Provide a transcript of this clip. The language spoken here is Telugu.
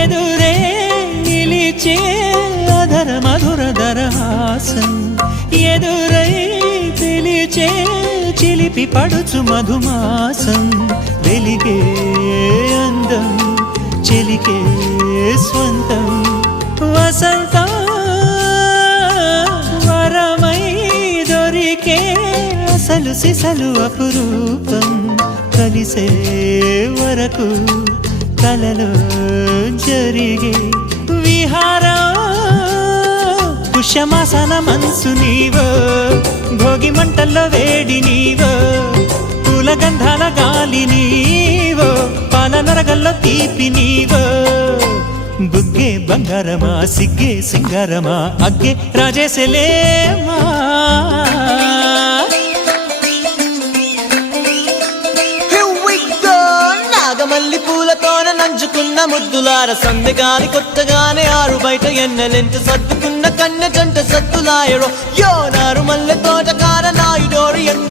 ఎదురే నిలిచే అధర మధుర దరహాసం ఎదురై పిలిచే చిలిపి పడుచు మధుమాసం వెలిగే అందం చెలికే స్వంతం వసంతం వరమై దొరికే అసలు సిసలు అపురూపం కలిసే వరకు కలలో జరిగే విహారం పుష్యమాసన మనసు నీవో భోగి మంటల్లో వేడి నీవో పూల గంధాల గాలి నీవో పాల నరగల్లో తీపి నీవో బుగ్గే బంగారమా సిగ్గే సింగారమా అగ్గే రాజేసలేమా మల్లి పూలతోన నంచుకున్న ముద్దులార సందెగాని కొత్తగానే ఆరు బయట ఎన్నెలెంట సర్దుకున్న కన్నె జంట సత్తులాయరో యో నారు మల్లె తోటకార నాయుడోరు